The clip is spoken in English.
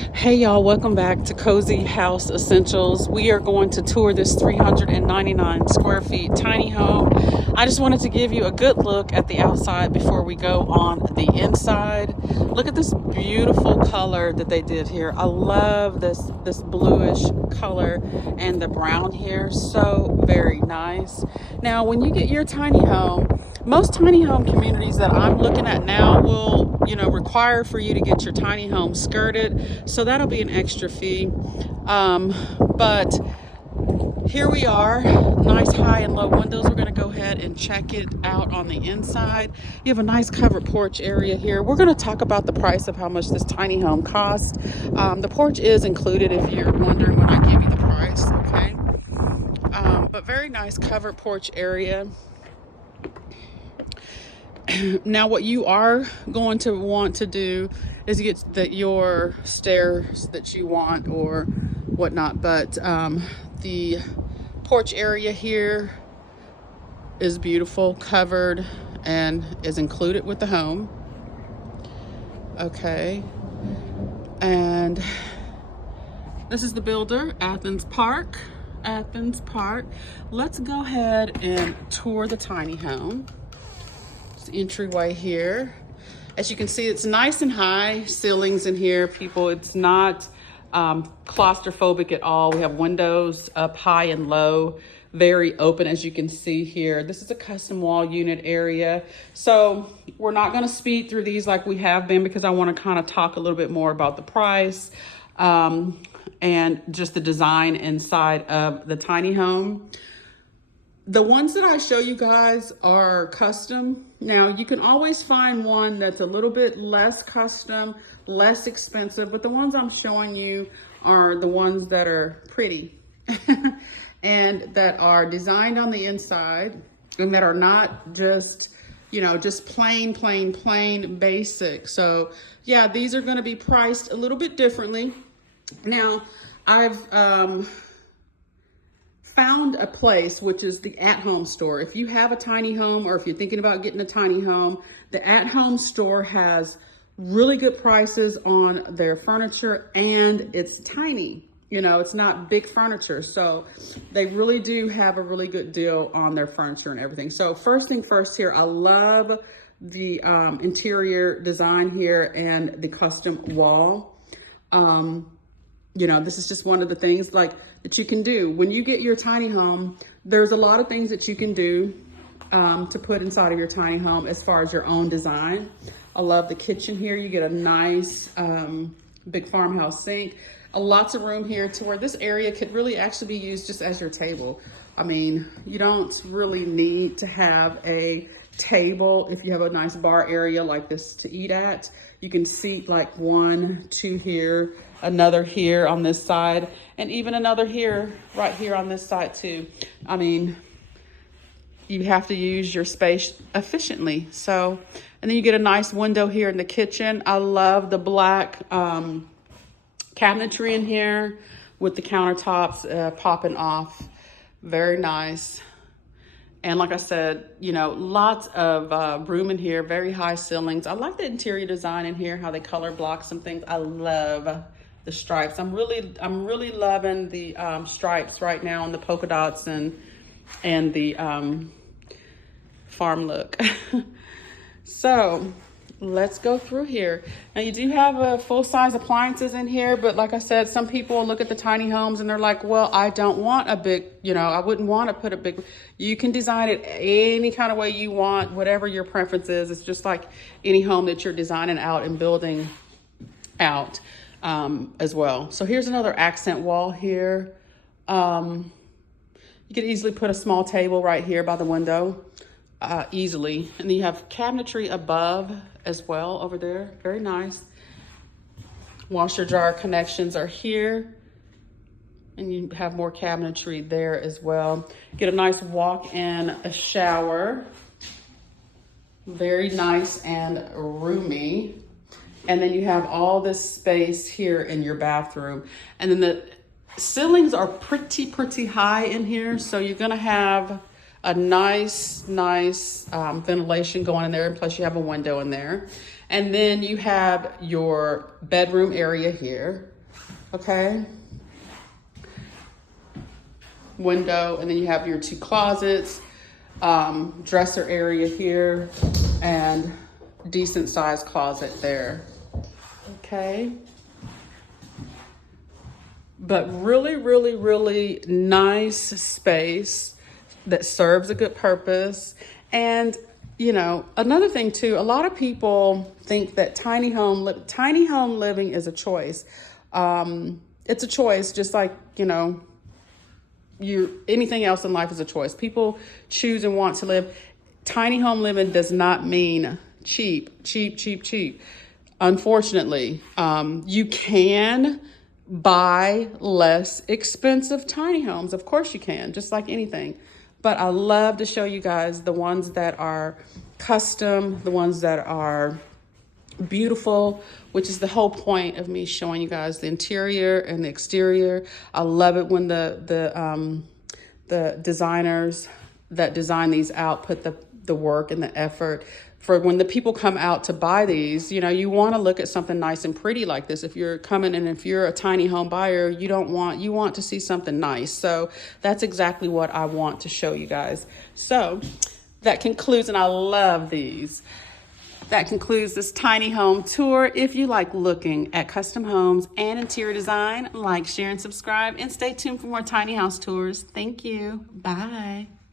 Hey y'all, welcome back to Cozy House Essentials. We are going to tour this 399 square feet tiny home. I just wanted to give you a good look at the outside before we go on the inside. Look at this beautiful color that they did here. I love this bluish color and the brown here. So very nice. Now, when you get your tiny home, most tiny home communities that I'm looking at now will, require for you to get your tiny home skirted. So that'll be an extra fee. But here we are, nice high and low windows. We're going to go ahead and check it out on the inside. You have a nice covered porch area here. We're going to talk about the price of how much this tiny home costs. The porch is included if you're wondering when I give you the price, okay? But very nice covered porch area. Now, what you are going to want to do is get your stairs that you want or whatnot. But the porch area here is beautiful, covered, and is included with the home. Okay. And this is the builder, Athens Park. Let's go ahead and tour the tiny home. Entryway here. As you can see, it's nice and high ceilings in here, people. It's not claustrophobic at all. We have windows up high and low, very open, as you can see here. This is a custom wall unit area. So we're not going to speed through these like we have been because I want to kind of talk a little bit more about the price and just the design inside of the tiny home. The ones that I show you guys are custom. Now, you can always find one that's a little bit less custom, less expensive, but the ones I'm showing you are the ones that are pretty and that are designed on the inside and that are not just, just plain basic. So yeah, these are going to be priced a little bit differently. Now, I've found a place, which is the at-home store. If you have a tiny home or if you're thinking about getting a tiny home, the at-home store has really good prices on their furniture, and it's tiny. It's not big furniture. So they really do have a really good deal on their furniture and everything. So first thing first here, I love the interior design here and the custom wall. This is just one of the things that you can do. When you get your tiny home, there's a lot of things that you can do to put inside of your tiny home as far as your own design. I love the kitchen here. You get a nice big farmhouse sink. Lots of room here to where this area could really actually be used just as your table. I mean, you don't really need to have a table if you have a nice bar area like this to eat at. You can seat like 1, 2 here, another here on this side, and even another here, right here on this side too. I mean, you have to use your space efficiently. So, and then you get a nice window here in the kitchen. I love the black cabinetry in here with the countertops popping off. Very nice. And like I said, lots of room in here, very high ceilings. I like the interior design in here, how they color block some things. I love the stripes. I'm really loving the stripes right now and the polka dots and the farm look. So let's go through here. Now you do have full-size appliances in here, but like I said, some people look at the tiny homes and they're like, well, I don't want a big, I wouldn't want to put a big. You can design it any kind of way you want, whatever your preference is. It's just like any home that you're designing out and building out as well. So here's another accent wall here. You could easily put a small table right here by the window. Easily. And then you have cabinetry above as well over there. Very nice. Washer dryer connections are here. And you have more cabinetry there as well. Get a nice walk-in shower. Very nice and roomy. And then you have all this space here in your bathroom. And then the ceilings are pretty high in here. So you're gonna have a nice ventilation going in there, and plus you have a window in there. And then you have your bedroom area here, okay? Window, and then you have your 2 closets, dresser area here, and decent sized closet there, okay? But really, really, really nice space that serves a good purpose. And you know, another thing too, a lot of people think that tiny home living is a choice. It's a choice, just like, you know, anything else in life is a choice. People choose and want to live. Tiny home living does not mean cheap. Unfortunately, you can buy less expensive tiny homes. Of course you can, just like anything. But I love to show you guys the ones that are custom, the ones that are beautiful, which is the whole point of me showing you guys the interior and the exterior. I love it when the designers that design these out put the work and the effort. For when the people come out to buy these, you know, you want to look at something nice and pretty like this. If you're coming in, if you're a tiny home buyer, you want to see something nice. So that's exactly what I want to show you guys. So that concludes, and I love these. That concludes this tiny home tour. If you like looking at custom homes and interior design, like, share, and subscribe, and stay tuned for more tiny house tours. Thank you. Bye.